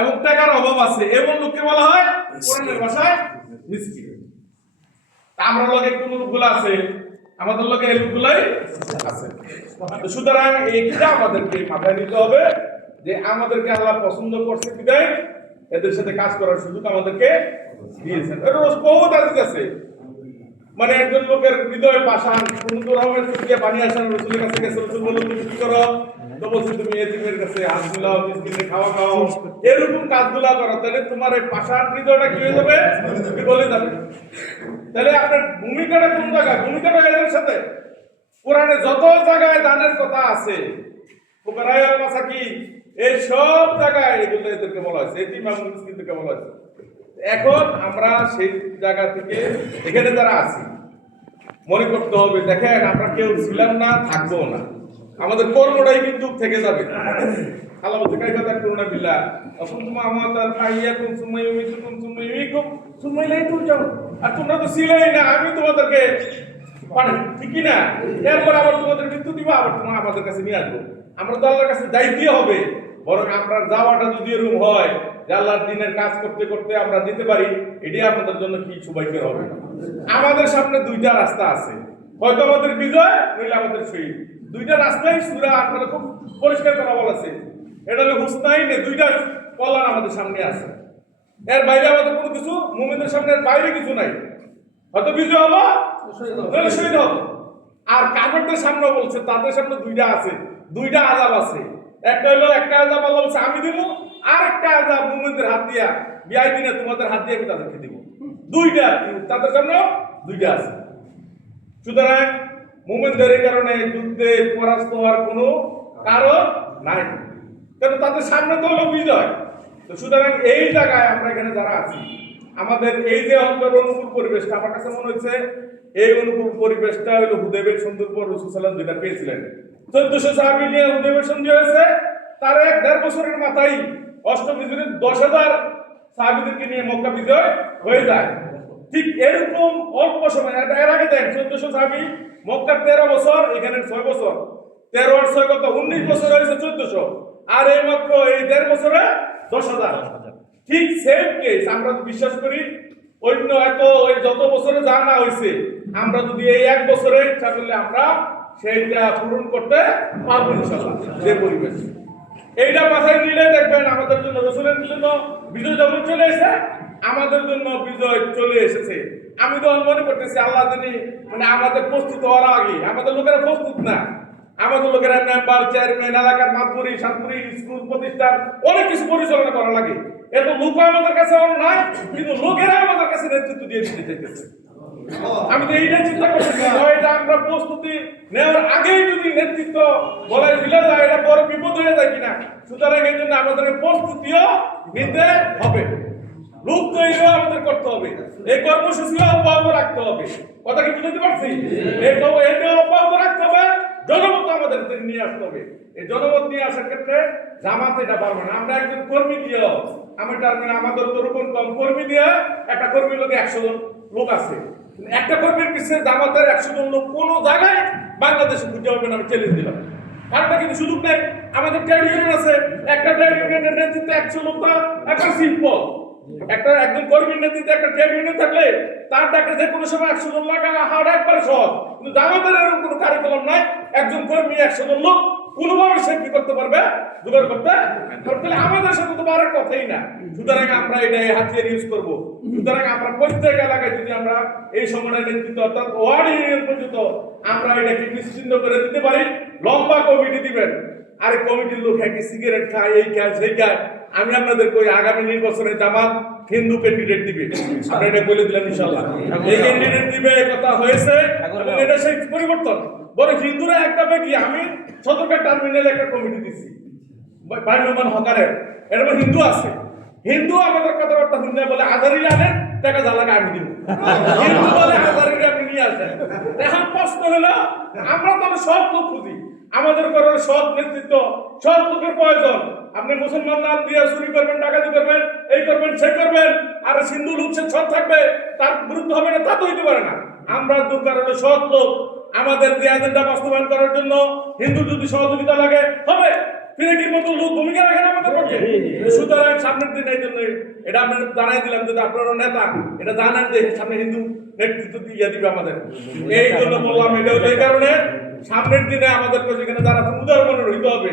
এবং টাকার অভাব আছে, এমন লোককে বলা হয় কোরআনের ভাষায় মিসকিন। আমরা লগে কোন লোকগুলো আছে, আমাদের লগে এই লোকগুলাই আছে। সুতরাং এইটা আমাদেরকে মাথায় নিতে হবে যে আমাদেরকে আল্লাহ পছন্দ করছে বিদায় এদের সাথে কাজ করার সুযোগ আমাদেরকে দিয়েছেন। এটা বহুত আদিত আছে, মানে একজন লোকের হৃদয়ে পাষাণ কোন রকমের চুটিয়ে পানি আসার রসুলের কাছে গেছে, রসুল বলল তুমি কি করো, তো বলছি তুমি এতিমের কাছে হাত মিলাও, মিসকিনকে খাওয়া খাও, এরকম কাজগুলা করো, তাহলে তোমার এই পাষাণ হৃদয়টা কি হয়ে যাবে, বলে যাবে। তাহলে আপনার ভূমিকাটা কোন জায়গায়? ভূমিকাটা এদের সাথে কোরআনে যত জায়গায় দানের কথা আছে, ফুকারায়ে মাসাকিন, এই সব জায়গায় এগুলো এদেরকে বলা হয়েছে, এতিম এবং মিসকিনদেরকে বলা হয়েছে। এখন আমরা সেই জায়গা থেকে এখানে যারা আছি মনে করতে হবে, দেখেন আমরা কেউ ছিলাম না, থাকবো না, আমাদের কর্মটাই কিন্তু থেকে যাবে। আল্লাহ বলতে কাইফা তাকুনা বিল্লাহ অকুনতুম আমাতাল ফাইয়াকুম সুম্মা ইউমিতুকুম সুম্মা ইউইকুম সুম্মা ইলাইহি তুরজাউন। আর তোমরা তো ছিলেই না, আমি তোমাদেরকে পাঠাই, ঠিকই না? এরপর আবার তোমাদের মৃত্যু দিব, আবার তোমরা আমাদের কাছে নিয়ে আসবো। আমরা তো আল্লাহর কাছে যাইতে হবে, বরং আমরা যাওয়াটা যদি এরকম হয় যে আল্লাহর দিনের কাজ করতে করতে আমরা যেতে পারি, এটাই আমাদের জন্য কি সৌভাগ্যের হবে। আমাদের সামনে দুইটা রাস্তা আছে, হয়তো আমাদের বিজয় নইলে আমাদের শহীদ। দুইটা রাস্তাই সূরা আপনারা খুব পরিষ্কার করা বলেছে, এটা হলো হুসনাইন, দুইটা কল্যাণ আমাদের সামনে আছে, এর বাইরে আমাদের কোনো কিছু, মুমিনদের সামনে এর বাইরে কিছু নাই, হয়তো বিজয় হবো নইলে শহীদ হবো। আর কাফেরদের সামনে বলছে তাদের সামনে দুইটা আছে, দুইটা আযাব আছে। একটা হলো একটা আযাব আল্লাহ বলছে আমি দিব, আর একটা আযাব মুমিনদের হাত দিয়া বিয়াই দিনে তোমাদের হাত দিয়ে আমি তাদেরকে দিব। দুইটা তাদের সামনে দুইটা আছে। সুতরাং মুমিনদের এই কারণে যুদ্ধে পরাস্ত হওয়ার কোনো কারণ নাই, কারণ তাদের সামনে তো হলো বিজয়। তো সুতরাং এই জায়গায় আমরা এখানে যারা আছি, আমাদের এই যে অন্তর অনুকূল পরিবেশটা, আমার কাছে মনে হচ্ছে এই অনুকূল পরিবেশটা হলো হুদাইবিয়ার সন্ধির পর রাসূল সাল্লাল্লাহু আলাইহি ওয়াসাল্লাম যেটা পেয়েছিলেন। 1400 সাহাবী নিয়ে হুদাইবিয়ার সন্ধি হয়েছে, তার 1.5 বছরের মাথায় অষ্টম হিজরিতে 10,000 সাহাবীদেরকে নিয়ে মক্কা বিজয় হয়ে যায়। ঠিক এরকম অল্প সময়, এর আগে দেন 1400 সাহাবী, মক্কার 13 বছর, এখানে 6 বছর, 13 আর 6 কত 19 বছর হয়েছে 1400, আর এই মাত্র এই 1.5 বছরে 10,000। ঠিক সেম কেস আমরা তো বিশ্বাস করি অন্য এত ওই যত বছরে যা না হয়েছে, আমরা যদি এই 1 বছরে ইচ্ছা করলে আমরা সেইটা পূরণ করতে পারবো ইনশাআল্লাহ। যে পরিবেশ এইটা মাথায় নিলে দেখবেন আমাদের জন্য রাসূলের জন্য বিজয় যখন চলে এসেছে, আমাদের জন্য বিজয় চলে এসেছে। আমি তো মনে করতেছি আল্লাহ জানি, মানে আমাদের প্রস্তুত হওয়ার আগে আমাদের লোকেরা প্রস্তুত না। আমাদের লোকেরা মেম্বার, চেয়ারম্যান, এলাকার মাতবরি, সাতপুরি, স্কুল প্রতিষ্ঠান অনেক কিছু পরিচালনা করা লাগে। এত লোক আমাদের কাছে নাই, কিন্তু লোকেরা আমাদের কাছে নেতৃত্ব দিয়ে দিতে চাইতেছে। আমি তো এইটাই চিন্তা করতেছি, এটা আমরা প্রস্তুতি নেওয়ার আগেই যদি নেতৃত্ব বলায় ফেলে যায়, এটা বড় বিপদ হয়ে যায় কিনা। সুতরাং এই জন্য আমাদের প্রস্তুতিও নিতে হবে, লোক তৈরিও আমাদের করতে হবে, এই কর্মসূচিও অব্যাহত রাখতে হবে। কথা কি বুঝতে পারছি? এইটা অব্যাহত রাখতে হবে, জনমত আমাদের নিয়ে আসতে হবে। এই জনমত নিয়ে আসার ক্ষেত্রে জামাত এটা পারবে না। আমরা একজন কর্মী দিয়ে, আমি টার্মিনে আমাদের তো রকম কম কর্মী দিয়ে, একটা কর্মীর লোকে 100 জন লোক আছে, একটা কর্মীর পিছনে জামাতের 100 জন লোক কোনো জায়গায় বাংলাদেশে খুঁজে হবে না, আমি চ্যালেঞ্জ দিলাম। কারণটা কিন্তু সুযোগ নেই। আমাদের ট্রেড ইউনিয়ন আছে, একটা ট্রেড ইউনিয়নের নেতৃত্বে 100 লোক, একটা সিম্পল একজন কর্মীর নেতৃত্বে একটা ট্রেড ইউনিয়ন থাকলে তার ডাকে যে কোনো সময় 100 জন লাগা হাওড়া একবারে সহজ। কিন্তু জামাতের এরকম কোনো কারিকুলাম নাই, একজন কর্মী 100 জন লোক কোনোভাবে সে কি করতে পারবে, জোগাড় করতে পারবে। আমাদের সাথে তো পারার কথাই না। সুতরাং আমরা এটা হাতিয়ার ইউজ করবো। সুতরাং আমরা প্রত্যেক এলাকায় যদি আমরা এই সময়ের নেতৃত্ব অর্থাৎ ওয়ার্ড ইউনিয়ন পর্যন্ত আমরা এটাকে নিশ্চিন্ন করে দিতে পারি, লম্বা কমিটি দিবেন। আর কমিটির লোক একই সিগারেট খায়, এই খায়, সেই খায়। আমি আপনাদের কই আগামী নির্বাচনে জামাত হিন্দু ক্যান্ডিডেট দিবে, আমরা এটা বলে দিলাম ইনশাআল্লাহ। এই ক্যান্ডিডেট দিবে, কথা হয়েছে, এবং এটা সেই পরিবর্তন। বলে হিন্দুরা একটা বেগি, আমি সদরঘাট টার্মিনালে একটা কমিটি দিছি বাইরমান হকারের, এর মধ্যে হিন্দু আছে। হিন্দু আমাদের কথাবার্তা শুনলে বলে আজারি আনেন, টাকা জ্বালাকে আমি দিব। হিন্দু বলে আজারিটা আপনি নিয়ে আসেন। এখন প্রশ্ন হলো, আমরা তো সৎ লোক খুঁজি, আমাদের ঘরের সৎ নেতৃত্ব, সৎ লোকের প্রয়োজন। আপনি মুসলমান নাম দিয়ে চুরি করবেন, ডাকাতি করবেন, এই করবেন, সে করবেন, আর সিন্ধু লুচ্ছেদ সৎ থাকবে, তার গুরুত্ব হবে না, তা তো হইতে পারে না। আমরা দরকার হলো সৎ লোক। আমাদের যে এজেন্ডা বাস্তবায়ন করার জন্য হিন্দু যদি সহযোগিতা লাগে হবে, ফিরেকির মতো লোক ভূমিকা রাখেন আমাদের পক্ষে। সুতরাং সামনের দিন এই জন্য এটা আপনাদের জানাই দিলাম, যদি আপনারা নেতা এটা জানেন যে সামনে হিন্দু নেতৃত্ব দিয়ে দিবে আমাদের, এই জন্য বললাম। এটা হলো এই কারণে সামনের দিনে আমাদের সেখানে যারা উদার মনে হইতে হবে।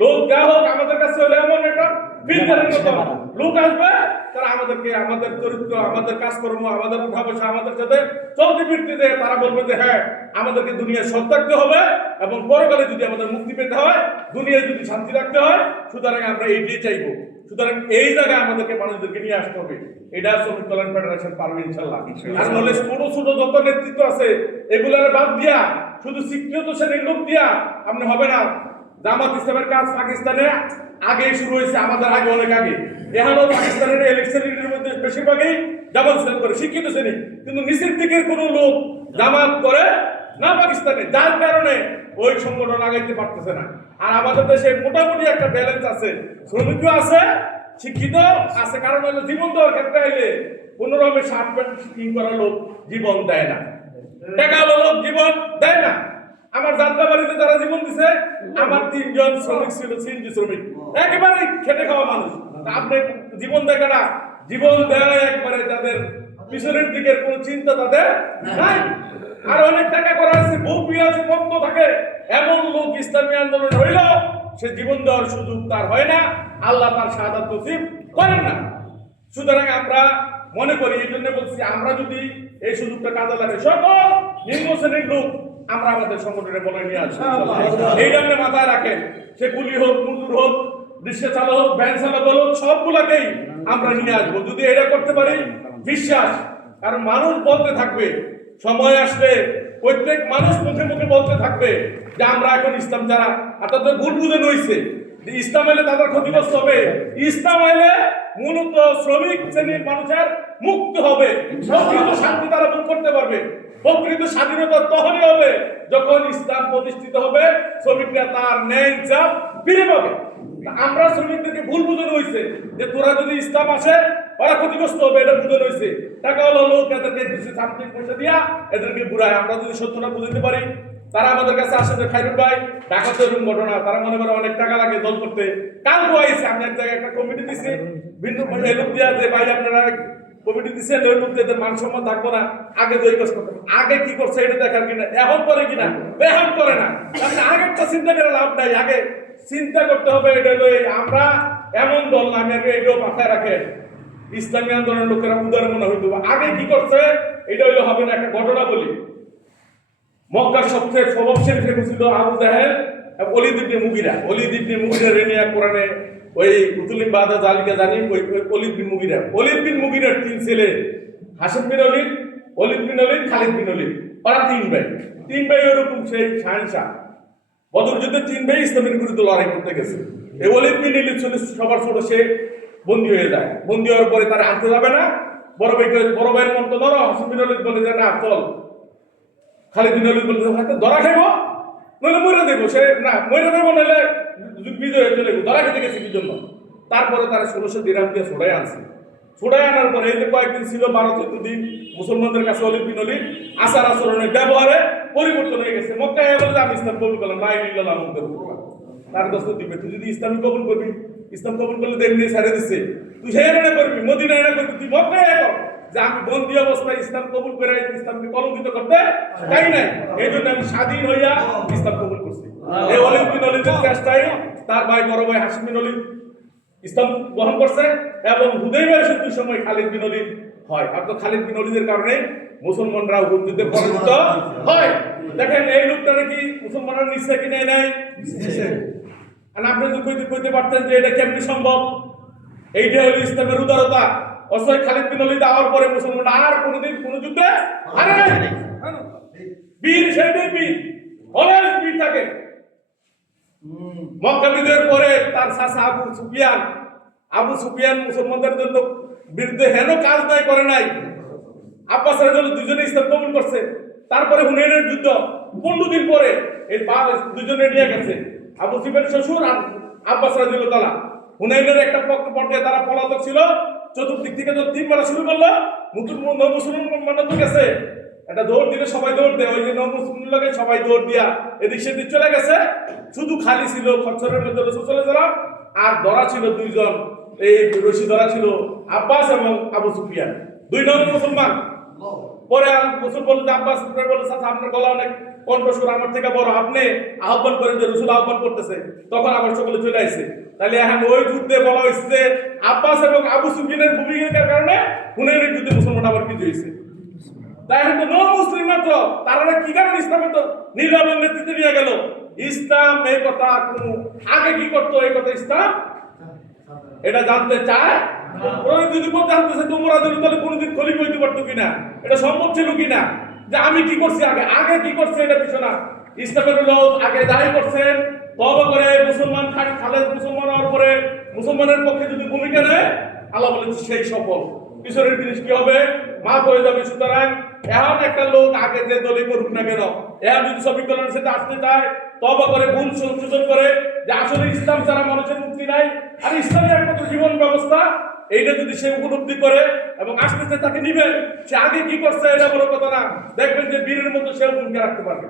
লোক যা হোক আমাদের কাছে হলে এমন একটা ফিল্টারের মতো লোক আসবে, তারা আমাদেরকে আমাদের চরিত্র, আমাদের কাজকর্ম, আমাদের উঠা বসা, আমাদের সাথে চলতি বৃত্তিতে তারা বলবে যে হ্যাঁ আমাদেরকে দুনিয়ায় সৎ থাকতে হবে এবং পরকালে যদি আমাদের মুক্তি পেতে হয়, দুনিয়ায় যদি শান্তি রাখতে হয়, সুতরাং আমরা এইটাই চাইবো। সুতরাং এই জায়গায় আমাদেরকে মানুষদেরকে নিয়ে আসতে হবে। এটা শ্রমিক কল্যাণ ফেডারেশন পারবে ইনশাল্লাহ। আর নলে ছোট ছোট যত নেতৃত্ব আছে এগুলার বাদ দিয়া শুধু শিক্ষিত শ্রেণীর লোক দিয়া আপনি হবে না। জামাত ইসলামের কাজ পাকিস্তানে আগেই শুরু হয়েছে, আমাদের আগে অনেক আগে। এখনো পাকিস্তানের ইলেকশনের মধ্যে বেশিরভাগই জামাত ইসলাম করে শিক্ষিত শ্রেণী, কিন্তু নিচের দিকের কোনো লোক জামাত করে না পাকিস্তানে, যার কারণে ওই সংগঠন আগাইতে পারতেছে না। আর আমাদের দেশে মোটামুটি একটা ব্যালেন্স আছে, শ্রমিকও আছে, শিক্ষিত আছে। কারণ হলো জীবন দেওয়ার ক্ষেত্রে আইলে কোনোরকমের শার্ট প্যান্ট স্কিন করা লোক জীবন দেয় না, টাকা লোক জীবন দেয় না। আমার যাত্রাবাড়িতে যারা জীবন দিছে, আমার 3 জন শ্রমিক ছিল, সিএনজি শ্রমিক, একেবারে খেটে খাওয়া মানুষ। আপনি জীবন দেখে না, জীবন দেয় একবারে যাদের পিছনের দিকের কোনো চিন্তা তাদের নাই। আর অনেক টাকা করা আছে, বউ বিয়ে আছে, পত্র থাকে, এমন লোক ইসলামী আন্দোলন হইল সে জীবন দেওয়ার সুযোগ তার হয় না, আল্লাহ তার শাহাদাত নসিব করেন না। সুতরাং আমরা মনে করি, এই জন্য বলছি, আমরা যদি এই সুযোগটা কাজে লাগে সকল নিম্ন শ্রেণীর লোক আমরা আমাদের সংগঠনে বলে নিয়ে আসবো। এইটা আপনি মাথায় রাখেন, সে কুলি হোক, মজুর হোক, রিক্সা চালক হোক, ভ্যান চালক হোক, সবগুলাকেই আমরা নিয়ে আসবো যদি এটা করতে পারি। বিশ্বাস, কারণ মানুষ বলতে থাকবে, সময় আসলে প্রত্যেক মানুষ মুখে মুখে বলতে থাকবে যে আমরা এখন ইসলাম যারা, আর তাদের ভুল বুঝে নইছে যে ইসলাম এলে তাদের ক্ষতিগ্রস্ত হবে। ইসলাম এলে মূলত শ্রমিক শ্রেণীর মানুষের মুক্তি হবে, প্রকৃত শান্তি তারা ভোগ করতে পারবে। প্রকৃত স্বাধীনতা তখনই হবে যখন ইসলাম প্রতিষ্ঠিত হবে, শ্রমিকরা তার ন্যায় চাপ ফিরে পাবে। আমরা শ্রমিকদেরকে ভুল বুঝানো হয়েছে যে তোরা যদি ইসলাম আসে ওরা ক্ষতিগ্রস্ত হবে, এটা বুঝানো হয়েছে। টাকা হলো লোক এদেরকে কিছু সামথিং পয়সা দিয়া এদেরকে ঘুরায়। আমরা যদি সত্যটা বুঝতে পারি, তারা আমাদের কাছে আসে যে খাইরুল ভাই ঢাকাতে এরকম ঘটনা, তারা মনে করে অনেক টাকা লাগে দল করতে। কাল আইছে, আমি এক জায়গায় একটা কমিটি দিচ্ছি, ভিন্ন লোক দিয়া যে ভাই আপনারা কমিটি দিচ্ছে, ওই লোকদের মান সম্মান থাকবো না, আগে দই কাজ করতে আগে কি করছে এটা দেখার কিনা, এখন করে কিনা, এখন করে না। আগেরটা চিন্তা করে লাভ নাই, আগে চিন্তা করতে হবে। এটা হলো আমরা এমন দল না, আমি আগে এটাও মাথায় রাখে, ইসলামী আন্দোলনের লোকেরা উদার মনে হইতো আগে কি করছে এটা হইলো হবে না। একটা ঘটনা বলি, মক্কার সবচেয়ে প্রভাবশালী ফেরত ছিল আবু জাহেল, অলিদ ইবনে মুগিরা। অলিদ ইবনে মুগিরা রেনিয়া কোরআনে ওই উতুলিম বাদা জালিকা জানি, ওই অলিদ বিন মুগিরা। অলিদ বিন মুগিরার 3 ছেলে, হাসিম বিন অলিদ, অলিদ বিন অলিদ, খালিদ বিন অলিদ, ওরা 3 ভাই। 3 ভাই ওরকম সেই শাহনশাহ। বদর যুদ্ধে 3 ভাই ইসলামের বিরুদ্ধে লড়াই করতে গেছে। এই অলিদ বিন অলিদ ছিল সবার ছোট, সে বন্দী হয়ে যায়। বন্দী হওয়ার পরে তারা আনতে যাবে না, বড় ভাইয়ের মন তো ধরো। হাসিম বিন অলিদ বলে যে না চল। খালিদ বিন অলিদ বলে হয়তো ধরা খাইব, নইলে মরে দেবো। সে না মরে দেবো, নইলে বিজয় হয়ে চলে ধরা খেতে গেছে কি জন্য। তারপরে তারা 1600 দিরহাম দিয়ে ছড়াই আনছে। ছড়াই আনার পরে এই যে কয়েকদিন ছিল, 12-14 দিন, মুসলমানদের কাছে অলিদ বিন অলিদ আচার আচরণের ব্যবহারে পরিবর্তন হয়ে গেছে। মক্কায় বলে আমি ইসলাম কবুল করলাম, লা ইলাহা ইল্লাল্লাহ মুহাম্মাদুর রাসূলুল্লাহ। তার দোস্ত দিবে, তুই যদি ইসলাম কবুল করবি, ইসলাম কবুল করলে দেমনি ছেড়ে দিচ্ছে, তুই সেখানে করবি, মদিনায় না করবি, তুই মক্কায় কর যে আমি বন্দী অবস্থায় ইসলাম কবুল করে ইসলামকে কলঙ্কিত করতে চাই নাই, এই জন্য আমি স্বাধীন হইয়া ইসলাম কবুল করছি। এই অলিদ বিন অলিদের চেষ্টায় তার ভাই বড় ভাই হাসিম বিন অলিদ ইসলাম গ্রহণ করছে এবং হুদাইবিয়া সন্ধির সময় খালিদ বিন অলিদ হয়। আর তো খালিদ বিন অলিদের কারণে মুসলমানরা উহুদ যুদ্ধে পরাজিত হয়। দেখেন এই লোকটা নাকি মুসলমানরা নিচ্ছে কি নেয় নাই, আর আপনি যদি কইতে পারতেন যে এটা কেমনি সম্ভব। এইটা হলো ইসলামের উদারতা। অসহায় খালিদ বিন অলিদ আওয়ার পরে মুসলমানরা আর কোনোদিন কোনো যুদ্ধে হারে নাই। বীর সেইটাই বীর, অলওয়েজ বীর থাকে। মক্কা বিজয়ের পরে তার চাচা আবু সুফিয়ান মুসলমানদের জন্য বিরুদ্ধে হেন কাজ নাই করে নাই। আব্বাস রাদিয়াল্লাহু দুজনে ইসলাম কবুল করছে। তারপরে হুনাইনের যুদ্ধ 15 দিন পরে এই দুজনে নিয়ে গেছে, আবু সুফিয়ানের শ্বশুর আর আব্বাস রাদিয়াল্লাহু তাআলা। হুনাইনের একটা পর্যায়ে তারা পলাতক ছিল, চতুর্দিক থেকে তো 3 মারা শুরু করলো, মুসলমান তো গেছে, একটা দৌড় দিলে সবাই দৌড় দেয়, ওই যে মুসলিম লোকে সবাই দৌড় দিয়া এদিক সেদিক চলে গেছে, শুধু খালি ছিল খচ্চরের মধ্যে রসুল সাল্লাল্লাহু আলাইহি ওয়াসাল্লাম, আর ধরা ছিল দুইজন, এই রশি ধরা ছিল আব্বাস এবং আবু সুফিয়ান, দুই নম্বর মুসলমান। পরে রসুল বললেন, আব্বাস বলল, আপনার গলা অনেক কণ্ঠস্বর আমার থেকে বড়, আপনি আহ্বান করেন যে রসুল আহ্বান করতেছে, তখন আবার সকলে চলে আসছে। তাহলে এখন ওই যুদ্ধে বলা হয়েছে আব্বাস এবং আবু সুফিয়ানের ভূমিকার কারণে হুনাইনের যুদ্ধে মুসলমান আবার বিজয়ী হয়েছে। তাই এখন তো মুসলিম মাত্র, তারা কি কারণে ইসলামের তো নির্বাচন নেতৃত্বে নিয়ে গেল? ইসলাম এই কথা কোন আগে কি করতো, এই কথা ইসলাম এটা জানতে চায়। ওরা যদি বলতে জানতেছে তোমরা যদি, তাহলে কোনোদিন খলিফা হইতে পারতো কিনা, এটা সম্ভব ছিল কিনা, যে আমি কি করছি আগে আগে কি করছে এটা বিষয় না। ইসলামের লোক আগে দাঁড়িয়ে করছেন, তওবা করে মুসলমান খালেদ মুসলমান হওয়ার পরে মুসলমানের পক্ষে যদি ভূমিকা নেয়, আল্লাহ বলেন সেই সফল। পিছনের জিনিস কি হবে? মাফ হয়ে যাবে। সুতরাং এখন একটা লোক আগে যে দলে করুক না কেন, এখন যদি সমীকরণের সাথে আসতে চায়, তওবা করে ভুল সংশোধন করে যে আসলে ইসলাম ছাড়া মানুষের মুক্তি নাই, আর ইসলামের একমাত্র জীবন ব্যবস্থা, এইটা যদি সে উপলব্ধি করে এবং আস্তে আস্তে তাকে নিবে, সে আগে কি করছে এটা বড় কথা না, দেখবেন যে বীরের মতো সেও ভূমিকা রাখতে পারবে।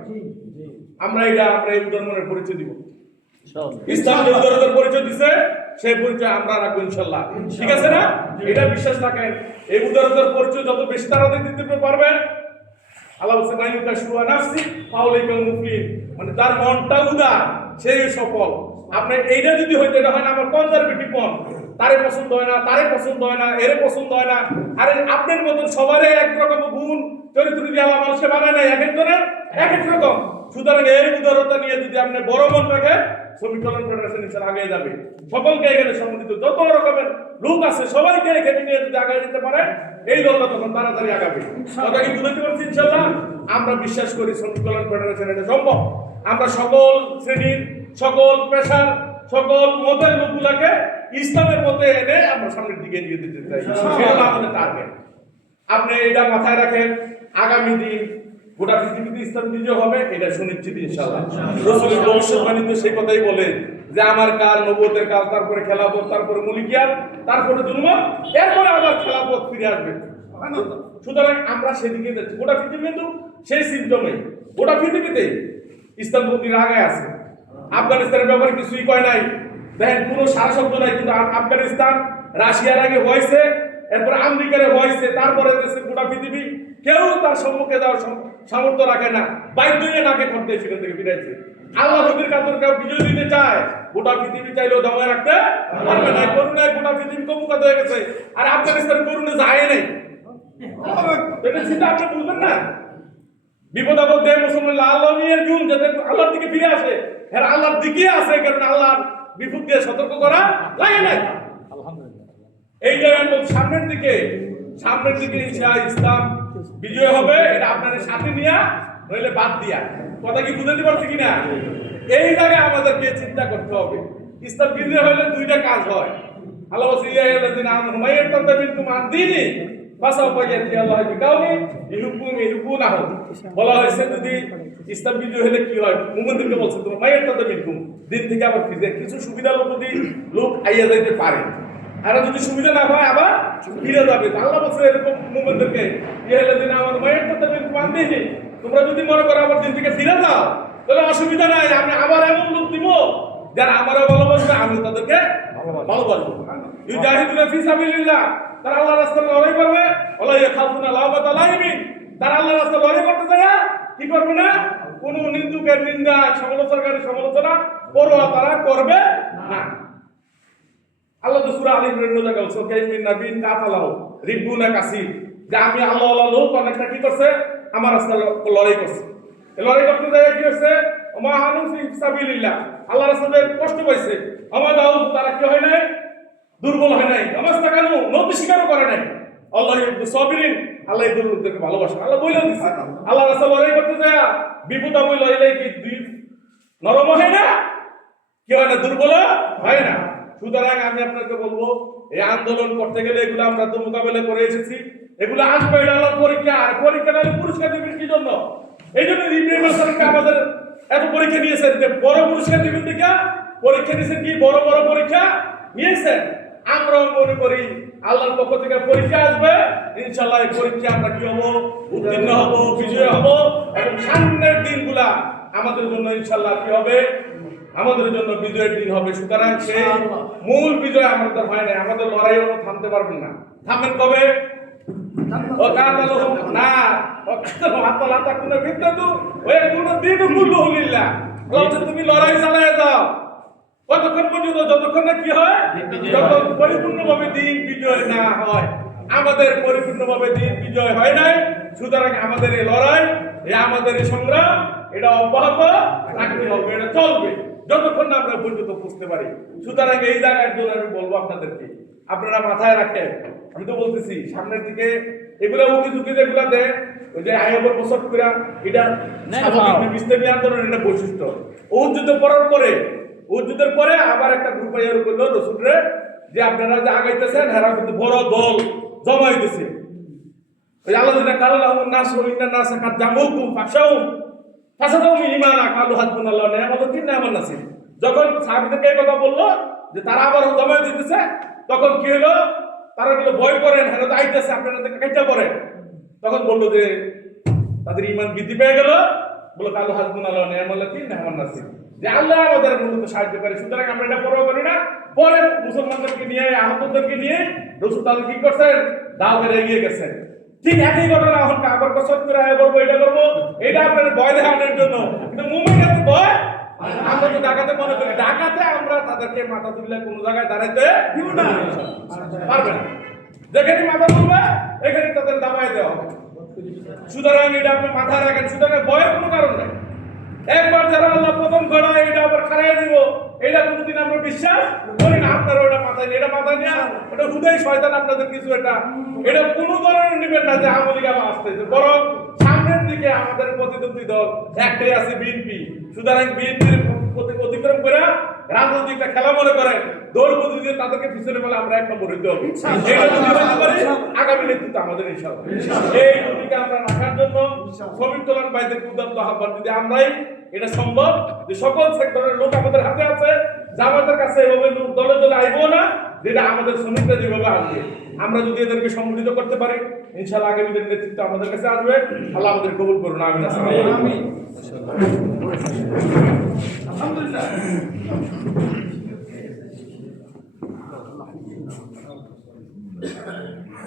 আমরা এই উদাহরণের পরিচয় দিব। ইসলাম যে উদাহরণের পরিচয় দিছে, সেই পরিচয় আমরা রাখবো ইনশাআল্লাহ। ঠিক আছে না? এটা বিশ্বাস রাখেন। এই উদাহরণের পরিচয় যত বেশি তাড়াতাড়ি দিতে পারবেন, আল্লাহ বলছে মাইয়ুকা শুয়া নাফসি ফাউলাইকাল মুফলিন, মানে তার মনটা উদার, সেই সফল। আপনি এইটা যদি হইতে, এটা হয় না আমার কনজারভেটিভ মন, তারে পছন্দ হয় না, তারে পছন্দ হয় না, এরে পছন্দ হয় না। আরে আপনার মতন সবারই একরকম গুণ চরিত্র দিয়ে আল্লাহ মানুষকে বানায় নাই, এক একজনের এক এক রকম। সুতরাং এই উদারতা নিয়ে যদি আপনি বড় মন রাখেন, সমীকরণ ফেডারেশন ইনশাল আগে যাবে। সকলকে এখানে সম্মিলিত যত রকমের লোক আছে সবাইকে এখানে নিয়ে যদি আগে যেতে পারে, এই দলটা তখন তাড়াতাড়ি আগাবে। কথা কি বুঝতে পারছি ইনশাল্লাহ? আমরা বিশ্বাস করি সমীকরণ ফেডারেশন এটা সম্ভব। আমরা সকল শ্রেণীর, সকল পেশার, সকল মতের লোকগুলাকে ইসলামের মতে এনে আমরা সামনের দিকে নিয়ে যেতে চাই, সেটা আমাদের টার্গেট। আপনি এটা মাথায় রাখেন, আগামী দিন গোটা পৃথিবীতে ইসলাম বিজয় হবে, এটা সুনিশ্চিত ইনশাআল্লাহ। রাসূলের ভবিষ্যৎবাণী তো সেই কথাই বলে যে আমার কাল, নবুয়তের কাল, তারপরে খেলাফত, তারপরে মুলকিয়াত, তারপরে জুলুমত, এরপরে আবার খেলাফত ফিরে আসবে। সুতরাং আমরা সেদিকে যাচ্ছি। গোটা পৃথিবী কিন্তু সেই সিম্পটমে, গোটা পৃথিবীতে ইসলাম প্রতির আগে আছে। আফগানিস্তানের ব্যাপারে কিছুই কয় নাই, দেখেন কোনো সারা শব্দ নাই, কিন্তু আফগানিস্তান রাশিয়ার আগে হয়েছে, এরপর আমেরিকার হয়েছে, তারপরে দেশের গোটা পৃথিবী কেউ তার সম্মুখে যাওয়ার সামর্থ্য রাখে না, বাধ্য হয়ে নাকে খরতে সেখান থেকে ফিরাইছে। আল্লাহ নবীর কাতর কেউ বিজয় দিতে চায়, গোটা পৃথিবী চাইলেও দমে রাখতে পারবে না। করুণায় গোটা পৃথিবী কমুকাত হয়ে গেছে, আর আফগানিস্তান করুণে যায় নাই। এটা চিন্তা আপনি বুঝবেন না? বিপদ আপদ দেয় মুসলমান আল্লাহ নিয়ে জুন যাতে আল্লাহর দিকে ফিরে আসে, এর আল্লাহর দিকে আসে, কারণ আল্লাহর বিপদ দিয়ে সতর্ক করা লাগে নাই। এই যে সামনের দিকে ইসলাম বিজয় হবে, এটা আপনাদের সাথে নিয়ে নইলে বাদ দিয়া। কথা কি বুঝতে পারছি কিনা? এই জায়গায় আমাদেরকে চিন্তা করতে হবে। ইসলাম বিজয় হলে দুইটা কাজ হয়। আল্লাহ বলছে ইয়া আল্লাযিনা আমানু মাইয়ারতাদা মিনকুম আন দীনি ফাসাউফা ইয়াতি আল্লাহু বিকাউমিন ইউহিব্বুনাহু। বলা হয়েছে যদি ইসলাম বিজয় হলে কি হয়, মুমিনদেরকে বলছে তোমরা মাইয়ারতাদা মিনকুম, দিন থেকে আবার ফিরে কিছু সুবিধা লোক আইয়া যাইতে পারে, আর যদি সুবিধা না হয় আবার ফিরে যাবে। আল্লাহ বলছে এরকম মুমিনদেরকে ইয়া আল্লাযিনা আমানু মাইয়ারতাদা মিনকুম আন দীনি, তোমরা যদি মনে করো আবার দিন থেকে ফিরে যাও, তাহলে অসুবিধা নাই, আমি আবার এমন লোক দিব যারা আমারও ভালোবাসবে, আমি তাদেরকে ভালোবাসবো। ইউজাহিদুনা ফি সাবিলিল্লাহ, তারা আল্লাহর রাস্তায় লড়াই করবে, ওয়ালা ইয়াখাফুনা লাওমাতা লাইমিন, তারা আল্লাহর রাস্তায় লড়াই করতে যায় কি করবে না, কোন নিন্দুকের নিন্দা, সমালোচনাকারী সমালোচনা পরোয়া তারা করবে না। আল্লাহ তো সূরা আল ইমরানের জায়গায় বলছে কাইমিন নাবিন কাতালাহু রিবুনা কাসির, যে আমি আল্লাহ লোক অনেকটা কি করছে আমার রাস্তায় লড়াই করছে। লড়াই করতে যায় কি হচ্ছে, মা হানু ফি সাবিলিল্লাহ, আল্লাহর রাস্তায় কষ্ট পাইছে, আমার দাও তারা কি হয় নাই, দুর্বল হয় নাই, অবস্থা কেন নতি স্বীকারও করে নাই। আল্লাহ সাবিরিন, আল্লাহ দুর্বলদেরকে ভালোবাসে। আল্লাহ বইলা দিচ্ছে আল্লাহ রাস্তায় লড়াই করতে যায় বিপদ আপদ লড়াই কি দুই নরম হয় না, কি হয় না, দুর্বল হয় না। সুতরাং আমি আপনাকে বলবো এই আন্দোলন করতে গেলে এগুলো আমরা তো মোকাবেলা করে এসেছি, এগুলো আসবে, এটা হলো পরীক্ষা। আর পরীক্ষা নিয়ে পুরস্কার দিবেন কি জন্য? এই জন্য ইব্রাহিম আলাইহিস আমাদের এত পরীক্ষা নিয়েছেন, যে বড় পুরস্কার দিবেন দিকা পরীক্ষা নিয়েছেন, কি বড় বড় পরীক্ষা নিয়েছেন। আমরাও মনে করি আল্লাহর পক্ষ থেকে পরীক্ষা আসবে, ইনশাআল্লাহ এই পরীক্ষা আমরা কি হব, উত্তীর্ণ হব, বিজয় হব এবং সামনের দিনগুলা আমাদের জন্য ইনশাআল্লাহ কি হবে, আমাদের জন্য বিজয়ের দিন হবে। সুতরাং সেই মূল বিজয় আমাদের হয় না, আমাদের লড়াইও থামতে পারবেন না। থামবেন কবে? ও কাতালু না ও কাতালু হাতালাতা কোন বিদ্যাতু ওই কোন দিন কুল্লুহুলিল্লাহ। বলছে তুমি লড়াই চালিয়ে যাও কতক্ষণ পর্যন্ত, যতক্ষণ না কি হয়, যত পরিপূর্ণভাবে দিন বিজয় না হয়। আমাদের পরিপূর্ণভাবে দিন বিজয় হয় নাই, সুতরাং আমাদের এই লড়াই, আমাদের এই সংগ্রাম এটা অব্যাহত রাখতে হবে, এটা চলবে যতক্ষণ না আমরা পর্যন্ত বুঝতে পারি। সুতরাং এই জায়গার জন্য আমি বলবো আপনাদেরকে, আপনারা মাথায় রাখেন, আমি তো বলতেছি সামনের দিকে এগুলো উকি ঝুঁকি যেগুলা দেয়, ওই যে আয়বর বছর করে এটা স্বাভাবিক ইসলামী আন্দোলনের একটা বৈশিষ্ট্য। উহুদ যুদ্ধ করার পরে, উহুদ যুদ্ধের পরে আবার একটা গ্রুপ আইয়ার করলো রসুলরে যে আপনারা যে আগাইতেছেন হেরা কিন্তু বড় দল জমা হইতেছে। ওই আল্লাযিনা কাল্লাহুম নাস ওইনা নাস কাদ জামুকুম ফাশাউম ফাসাদাউম ঈমানা কালু হাসবুনাল্লাহু ওয়া নি'মাল ওয়াকিল নি'মান নাসির। যখন সাহাবীদেরকে এই কথা বললো যে তারা আবার জমা হইতেছে, তখন কি হলো, তারা বলল ভয় করেন, হেরা তো আইতেছে, আপনারা দেখে কাইটা করেন। তখন বললো যে তাদের ঈমান বৃদ্ধি পেয়ে গেল, বলল কালু হাসবুনাল্লাহু ওয়া নি'মাল ওয়াকিল নি'মান নাসির, যে আল্লাহ আমাদের মূলত সাহায্য করে। সুতরাং আমরা এটা পরোয়া করি না। পরে মুসলমানদেরকে নিয়ে, আহতদেরকে নিয়ে রাসূল তাআলা কি করছেন, দাও করে এগিয়ে গেছেন। ঠিক একই ঘটনা এখন কাবার কসরত করে আয় করবো, এটা করবো, এটা আপনাদের ভয় দেখানোর জন্য। কিন্তু মুমিনের ভয় আমরা তো ডাকাতে মনে করি, ডাকাতে আমরা তাদেরকে মাথা তুললে কোনো জায়গায় দাঁড়াইতে দিব না, পারবে না। যেখানে মাথা তুলবে এখানে তাদের দাবায় দেওয়া হবে। সুতরাং এটা আপনি মাথায় রাখেন। সুতরাং ভয়ের কোনো কারণ নেই। একবার যারা আল্লাহ প্রথম ঘটায় এটা আবার খারাই দিব, এটা কোনোদিন আমরা বিশ্বাস করি না। আপনারা ওটা মাথায় নিয়ে, এটা মাথায় নিয়ে ওটা হুদাই শয়তান আপনাদের কিছু এটা কোনো ধরনের নেবেন না যে আওয়ামী লীগ আবার আসতেছে। বরং সামনের দিকে আমাদের প্রতিদ্বন্দ্বী দল একটাই আছে, বিএনপি। সুতরাং বিএনপির অতিক্রম করে রাজনৈতিক খেলা মনে করে দৌড় বদল দিয়ে তাদেরকে পিছনে বলে আমরা এক নম্বর হইতে হবে। আগামী নেতৃত্ব আমাদের ইনশাআল্লাহ। এই ভূমিকা আমরা রাখার জন্য শ্রমিক কল্যাণ ভাইদের উদ্যন্ত আহ্বান, যদি আমরাই এটা সম্ভব যে সকল সেক্টরের লোক আমাদের হাতে আছে, জামাতের কাছে এভাবে লোক দলে দলে আইবো না, যেটা আমাদের শ্রমিকরা যেভাবে আসবে, আমরা যদি এদেরকে সংগঠিত করতে পারি ইনশাআল্লাহ আগামী দিনের নেতৃত্ব আমাদের কাছে আসবে। আল্লাহ আমাদের কবুল করুন, আমিন।